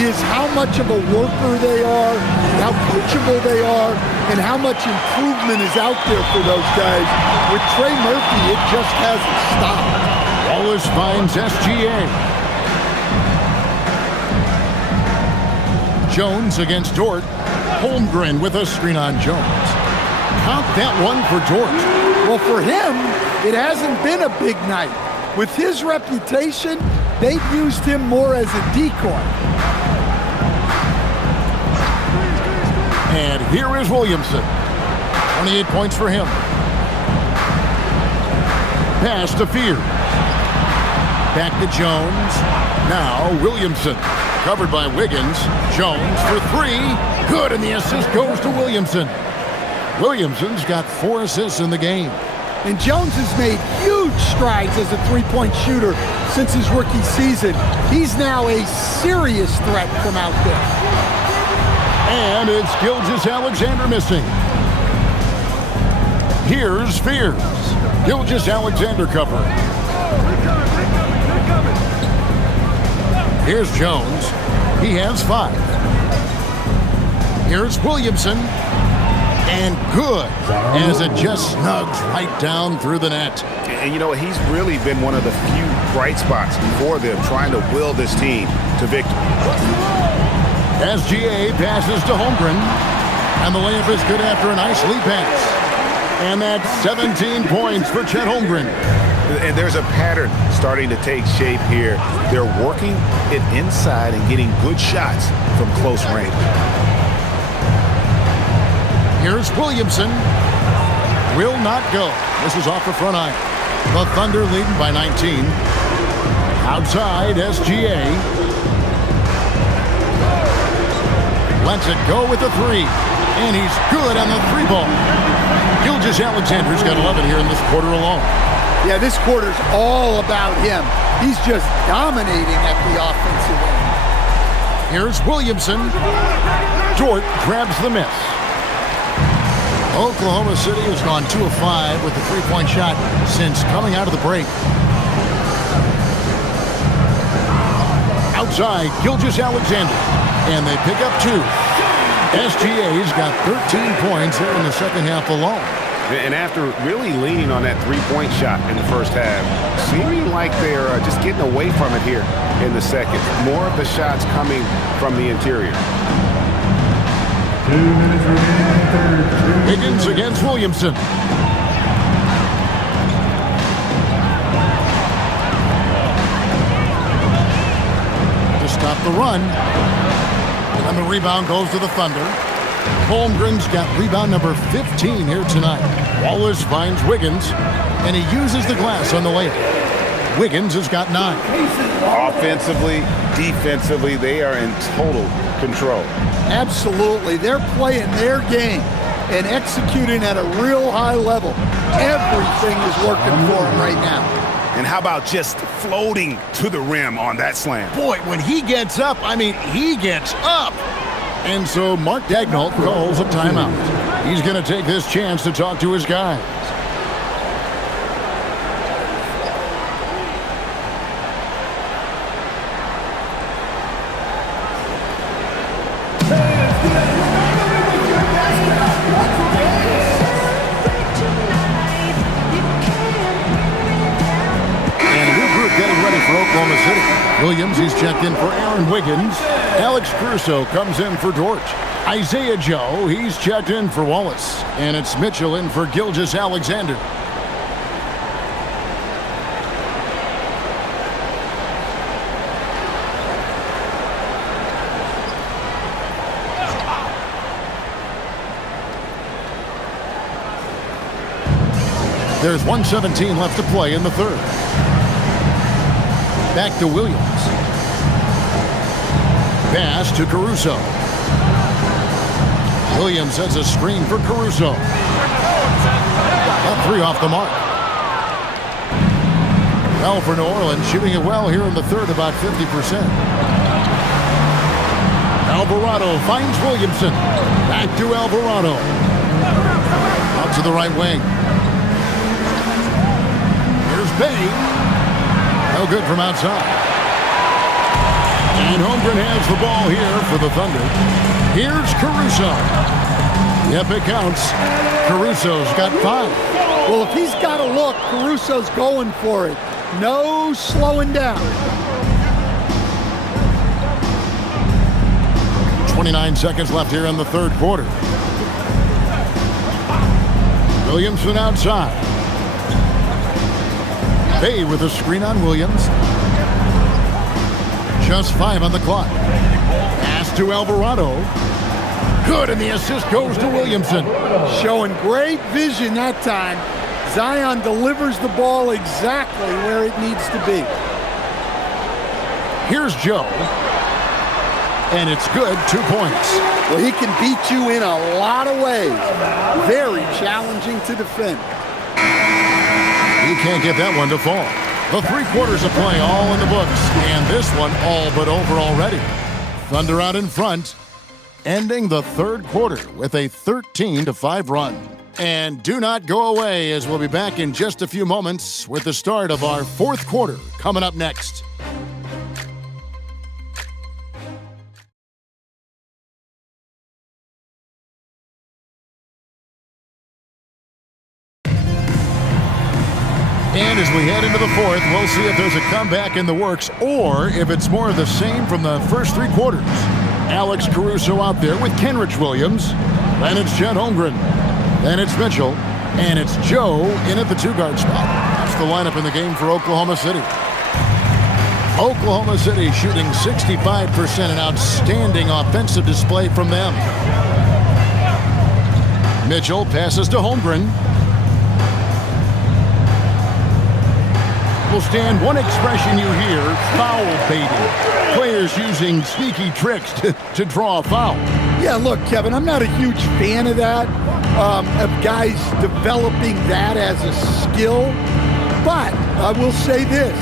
is how much of a worker they are, how coachable they are, and how much improvement is out there for those guys. With Trey Murphy, it just hasn't stopped. Wallace finds SGA. Jones against Dort. Holmgren with a screen on Jones. Count that one for Dort. Well, for him, it hasn't been a big night. With his reputation, they've used him more as a decoy. And here is Williamson. 28 points for him. Pass to Spears. Back to Jones. Now Williamson. Covered by Wiggins. Jones for 3. Good, and the assist goes to Williamson. Williamson's got 4 assists in the game. And Jones has made huge strides as a three-point shooter since his rookie season. He's now a serious threat from out there. And it's Gilgeous-Alexander missing. Here's Fears. Gilgeous-Alexander cover. Here's Jones. He has 5. Here's Williamson. And good, as it just snugs right down through the net. And you know, he's really been one of the few bright spots for them, trying to will this team to victory. SGA passes to Holmgren, and the layup is good after a nice lead pass. And that's 17 points for Chet Holmgren. And there's a pattern starting to take shape here. They're working it inside and getting good shots from close range. Here's Williamson. Will not go. This is off the front iron. The Thunder leading by 19. Outside, SGA. Lets it go with the 3. And he's good on the 3 ball. Gilgeous-Alexander's got 11 here in this quarter alone. Yeah, this quarter's all about him. He's just dominating at the offensive end. Here's Williamson. Dort grabs the miss. Oklahoma City has gone 2 of 5 with the 3-point shot since coming out of the break. Outside, Gilgeous-Alexander. And they pick up 2. SGA's got 13 points here in the second half alone. And after really leaning on that 3-point shot in the first half, seeming like they're just getting away from it here in the second. More of the shots coming from the interior. 2 minutes remaining in the third. Higgins against Williamson. To stop the run. And the rebound goes to the Thunder. Holmgren's got rebound number 15 here tonight. Wallace finds Wiggins, and he uses the glass on the layup. Wiggins has got 9. Offensively, defensively, they are in total control. Absolutely. They're playing their game and executing at a real high level. Everything is working for them right now. And how about just floating to the rim on that slam? Boy, when he gets up, I mean, he gets up. And so Mark Daigneault calls a timeout. He's going to take this chance to talk to his guys. Oklahoma City. Williams, he's checked in for Aaron Wiggins. Alex Caruso comes in for Dort. Isaiah Joe, he's checked in for Wallace. And it's Mitchell in for Gilgeous-Alexander. There's 1:17 left to play in the third. Back to Williams. Pass to Caruso. Williams sets a screen for Caruso. That 3 off the mark. Well, for New Orleans, shooting it well here in the third, about 50%. Alvarado finds Williamson. Back to Alvarado. Out to the right wing. Here's Bay. No good from outside. And Holmgren has the ball here for the Thunder. Here's Caruso. Yep, it counts. Caruso's got 5. Well, if he's got a look, Caruso's going for it. No slowing down. 29 seconds left here in the third quarter. Williamson outside. Bay with a screen on Williams. Just 5 on the clock. Pass to Alvarado. Good, and the assist goes to Williamson. Showing great vision that time. Zion delivers the ball exactly where it needs to be. Here's Joe. And it's good, 2 points. Well, he can beat you in a lot of ways. Very challenging to defend. He can't get that one to fall. The 3 quarters of play all in the books, and this one all but over already. Thunder out in front, ending the third quarter with a 13-5 run. And do not go away, as we'll be back in just a few moments with the start of our fourth quarter coming up next. And as we head into the fourth, we'll see if there's a comeback in the works or if it's more of the same from the first three quarters. Alex Caruso out there with Kenrich Williams. Then it's Chet Holmgren. Then it's Mitchell. And it's Joe in at the two-guard spot. That's the lineup in the game for Oklahoma City. Oklahoma City shooting 65%, an outstanding offensive display from them. Mitchell passes to Holmgren. Will stand one expression you hear, foul baiting. Players using sneaky tricks to draw a foul. Yeah, look, Kevin, I'm not a huge fan of that, of guys developing that as a skill. But I will say this.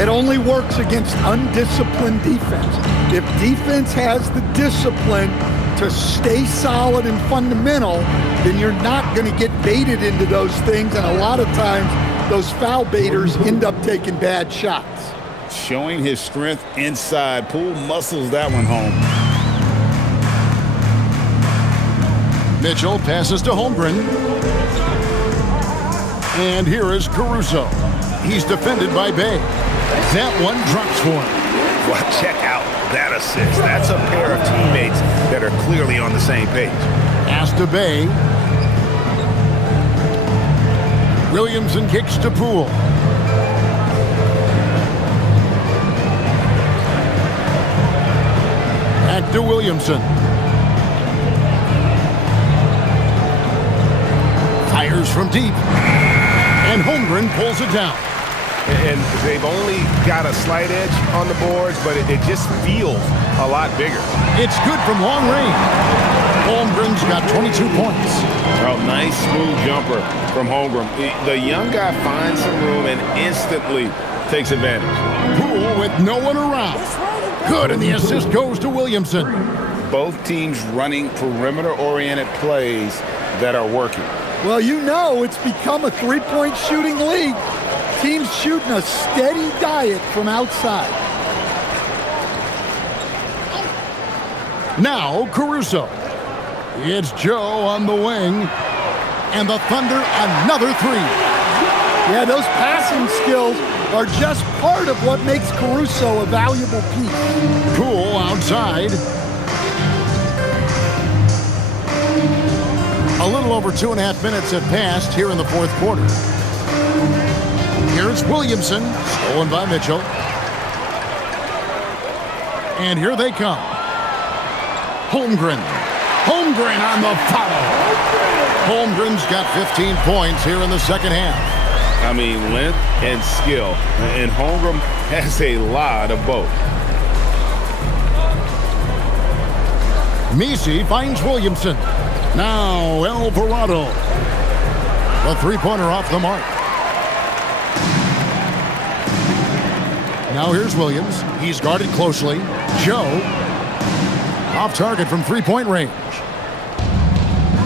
It only works against undisciplined defense. If defense has the discipline to stay solid and fundamental, then you're not going to get baited into those things. And a lot of times, those foul baiters end up taking bad shots. Showing his strength inside. Poole muscles that one home. Mitchell passes to Holmgren. And here is Caruso. He's defended by Bay. That one drops for him. Well, check out that assist. That's a pair of teammates that are clearly on the same page. Pass to Bay. Williamson kicks to Poole. Back to Williamson. Fires from deep. And Holmgren pulls it down. And they've only got a slight edge on the boards, but it just feels a lot bigger. It's good from long range. Holmgren's got 22 points. Oh, nice smooth jumper from Holmgren. The young guy finds some room and instantly takes advantage. Poole with no one around. Good, and the assist goes to Williamson. Both teams running perimeter-oriented plays that are working. Well, you know it's become a three-point shooting league. Teams shooting a steady diet from outside. Now Caruso. It's Joe on the wing. And the Thunder another three. Yeah, those passing skills are just part of what makes Caruso a valuable piece. Poole outside. A little over 2.5 minutes have passed here in the fourth quarter. Here's Williamson, stolen by Mitchell. And here they come. Holmgren. Holmgren on the foul. Holmgren's got 15 points here in the second half. I mean, length and skill. And Holmgren has a lot of both. Messi finds Williamson. Now Alvarado. The three-pointer off the mark. Now here's Williams. He's guarded closely. Joe. Off target from three-point range.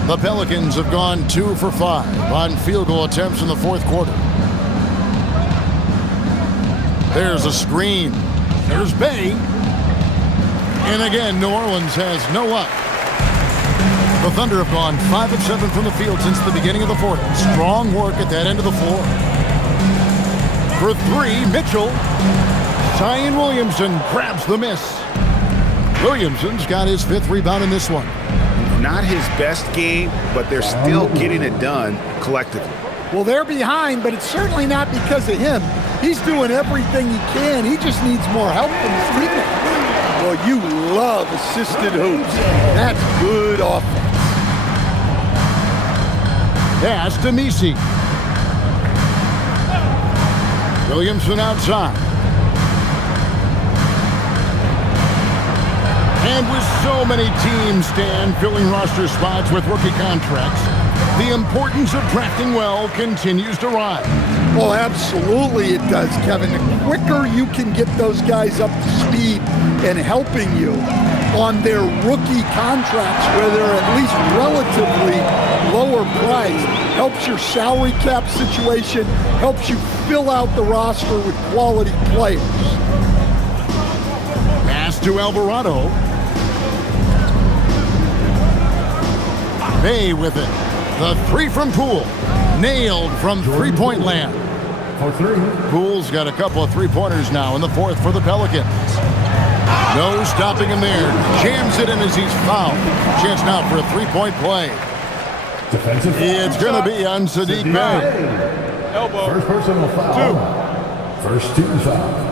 The Pelicans have gone 2 for 5 on field goal attempts in the fourth quarter. There's a screen. Here's Bay. And again, New Orleans has no luck. The Thunder have gone 5 of 7 from the field since the beginning of the fourth. Strong work at that end of the floor. For three, Mitchell. Zion Williamson grabs the miss. Williamson's got his 5th rebound in this one. Not his best game, but they're still getting it done collectively. Well, they're behind, but it's certainly not because of him. He's doing everything he can. He just needs more help from his teammates. Well, you love assisted hoops. That's good offense. Pass to Messi. Williamson outside. And with so many teams, Stan, filling roster spots with rookie contracts, the importance of drafting well continues to rise. Well, absolutely it does, Kevin. The quicker you can get those guys up to speed and helping you on their rookie contracts where they're at least relatively lower priced. Helps your salary cap situation, helps you fill out the roster with quality players. Pass to Alvarado. Bay with it. The three from Poole. Nailed from three-point land. For three. Poole's got a couple of three-pointers now in the fourth for the Pelicans. No stopping him there. Jams it in as he's fouled. Chance now for a three-point play. Defensive. It's going to be on Saddiq Bey. Elbow. First personal foul. First team foul.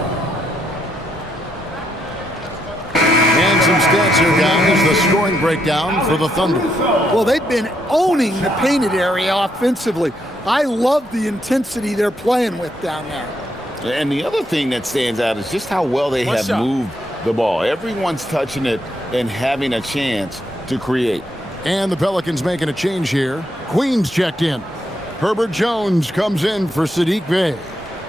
And some stats here, guys. The scoring breakdown for the Thunder. Well, they've been owning the painted area offensively. I love the intensity they're playing with down there. And the other thing that stands out is just how well they have moved the ball. Everyone's touching it and having a chance to create. And the Pelicans making a change here. Queen's checked in. Herbert Jones comes in for Saddiq Bey.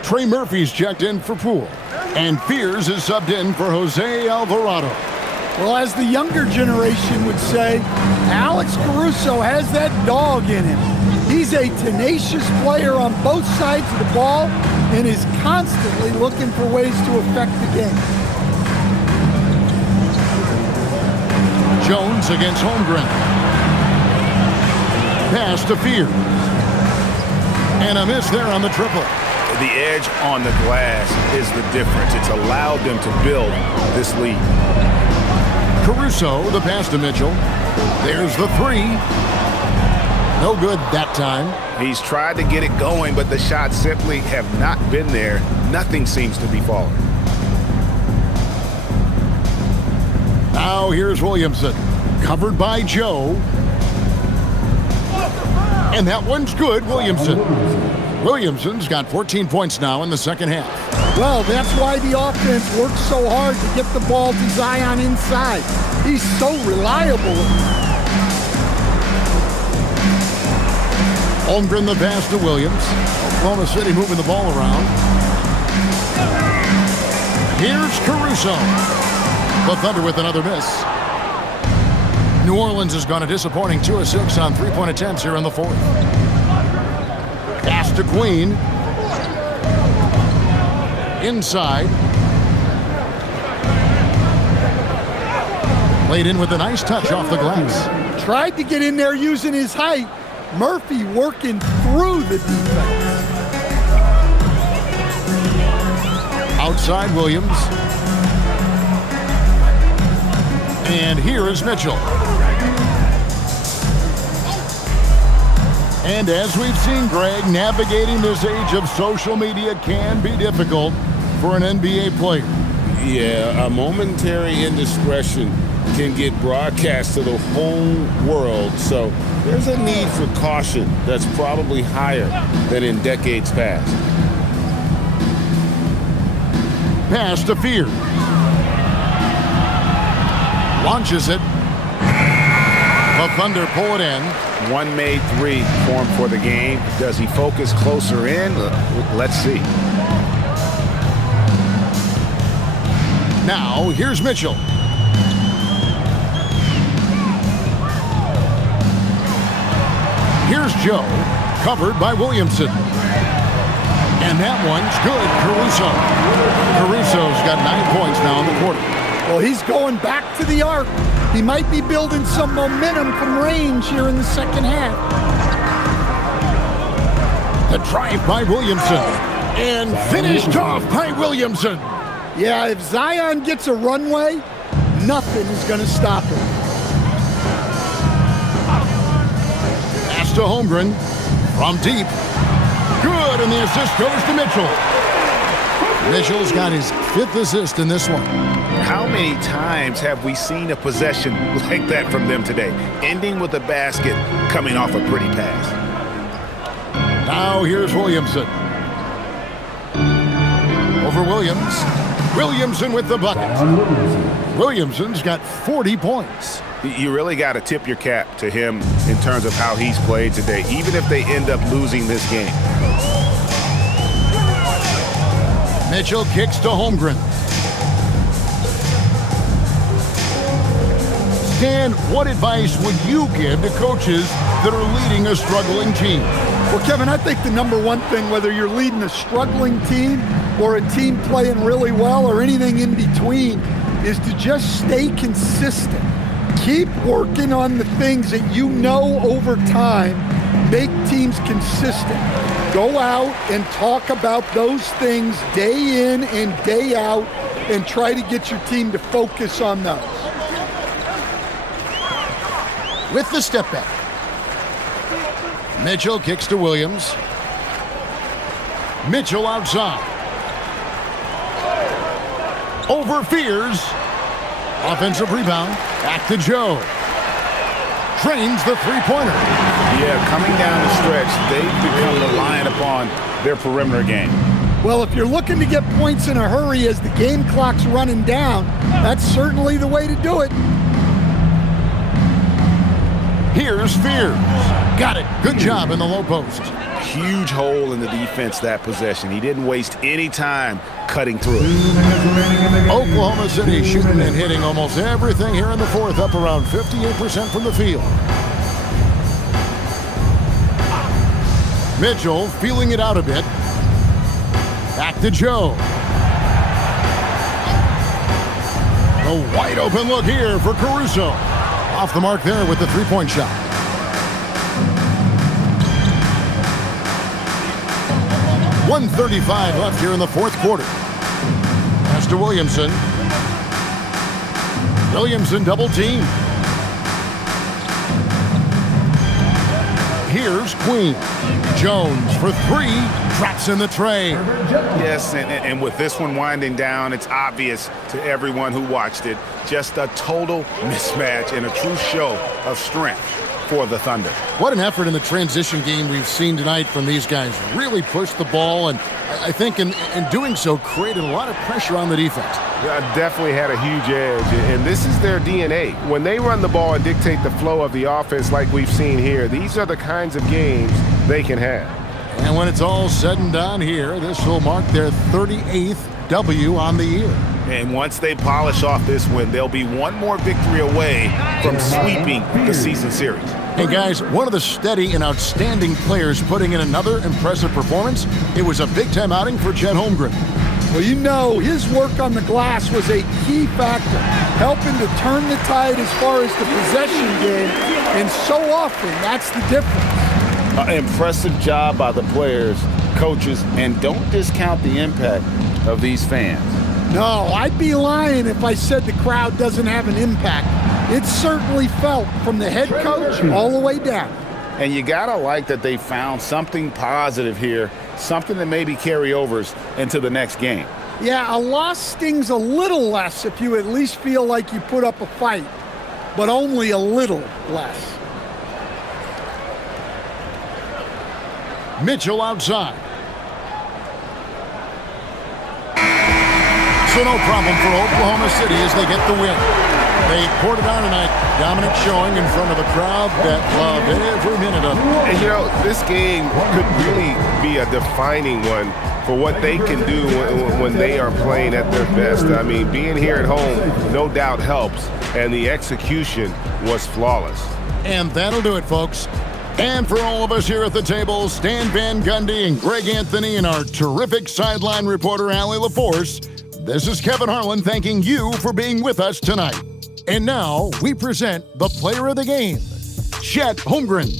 Trey Murphy's checked in for Poole. And Fears is subbed in for Jose Alvarado. Well, as the younger generation would say, Alex Caruso has that dog in him. He's a tenacious player on both sides of the ball and is constantly looking for ways to affect the game. Jones against Holmgren. Pass to Fears. And a miss there on the triple. The edge on the glass is the difference. It's allowed them to build this lead. Caruso, the pass to Mitchell. There's the three. No good that time. He's tried to get it going, but the shots simply have not been there. Nothing seems to be falling. Now here's Williamson. Covered by Joe. And that one's good, Williamson. Williamson's got 14 points now in the second half. Well, that's why the offense works so hard to get the ball to Zion inside. He's so reliable. Holmgren the pass to Williams. Oklahoma City moving the ball around. Here's Caruso. The Thunder with another miss. New Orleans has gone a disappointing 2 of 6 on three-point attempts here in the fourth. Pass to Queen. Inside. Laid in with a nice touch off the glass. Tried to get in there using his height. Murphy working through the defense. Outside Williams. And here is Mitchell. And as we've seen, Greg, navigating this age of social media can be difficult for an NBA player. Yeah, a momentary indiscretion can get broadcast to the whole world, so there's a need for caution that's probably higher than in decades past. Pass to Fear. Launches it. The Thunder pull it in. One made three formed for the game. Does he focus closer in? Let's see. Now, here's Mitchell. Here's Joe, covered by Williamson. And that one's good, Caruso. Caruso's got 9 points now in the quarter. Well, he's going back to the arc. He might be building some momentum from range here in the second half. The drive by Williamson. And finished off by Williamson. Yeah, if Zion gets a runway, nothing is going to stop him. Pass to Holmgren from deep. Good, and the assist goes to Mitchell. Mitchell's got his 5th assist in this one. How many times have we seen a possession like that from them today? Ending with a basket, coming off a pretty pass. Now here's Williamson. Over Williams. Williamson with the bucket. Williamson's got 40 points. You really got to tip your cap to him in terms of how he's played today, even if they end up losing this game. Mitchell kicks to Holmgren. Dan, what advice would you give to coaches that are leading a struggling team? Well, Kevin, I think the number one thing, whether you're leading a struggling team or a team playing really well or anything in between, is to just stay consistent. Keep working on the things that you know over time make teams consistent. Go out and talk about those things day in and day out and try to get your team to focus on those. With the step back, Mitchell kicks to Williams. Mitchell outside. Over Fears. Offensive rebound. Back to Joe. Trains the three-pointer. Yeah, coming down the stretch, they've become reliant upon their perimeter game. Well, if you're looking to get points in a hurry as the game clock's running down, that's certainly the way to do it. Here's Fears. Got it. Good job in the low post. Huge hole in the defense that possession. He didn't waste any time cutting through it. Oklahoma City shooting and hitting almost everything here in the fourth, up around 58% from the field. Mitchell feeling it out a bit. Back to Joe. A wide open look here for Caruso. Off the mark there with the three-point shot. .135 left here in the fourth quarter. Pass to Williamson. Williamson double team. Here's Queen. Jones for three. Traps in the tray. Yes, and with this one winding down, it's obvious to everyone who watched it. Just a total mismatch and a true show of strength for the Thunder. What an effort in the transition game we've seen tonight from these guys. Really pushed the ball, and I think in doing so created a lot of pressure on the defense. Yeah, definitely had a huge edge, and this is their DNA. When they run the ball and dictate the flow of the offense like we've seen here, these are the kinds of games they can have. And when it's all said and done here, this will mark their 38th W on the year. And once they polish off this win, they'll be one more victory away from sweeping the season series. Hey guys, one of the steady and outstanding players putting in another impressive performance. It was a big-time outing for Chet Holmgren. Well, you know, his work on the glass was a key factor, helping to turn the tide as far as the possession game, and so often that's the difference. Impressive job by the players, coaches, and don't discount the impact of these fans. No, I'd be lying if I said the crowd doesn't have an impact. It's certainly felt from the head coach all the way down. And you gotta like that they found something positive here, something that maybe carry overs into the next game. Yeah, a loss stings a little less if you at least feel like you put up a fight, but only a little less. Mitchell outside. So no problem for Oklahoma City as they get the win. They poured it on tonight. Dominant showing in front of a crowd that loved every minute of it. And you know, this game could really be a defining one for what they can do when they are playing at their best. I mean, being here at home no doubt helps, and the execution was flawless. And that'll do it, folks. And for all of us here at the table, Stan Van Gundy and Greg Anthony and our terrific sideline reporter, Allie LaForce, this is Kevin Harlan thanking you for being with us tonight. And now we present the player of the game, Chet Holmgren.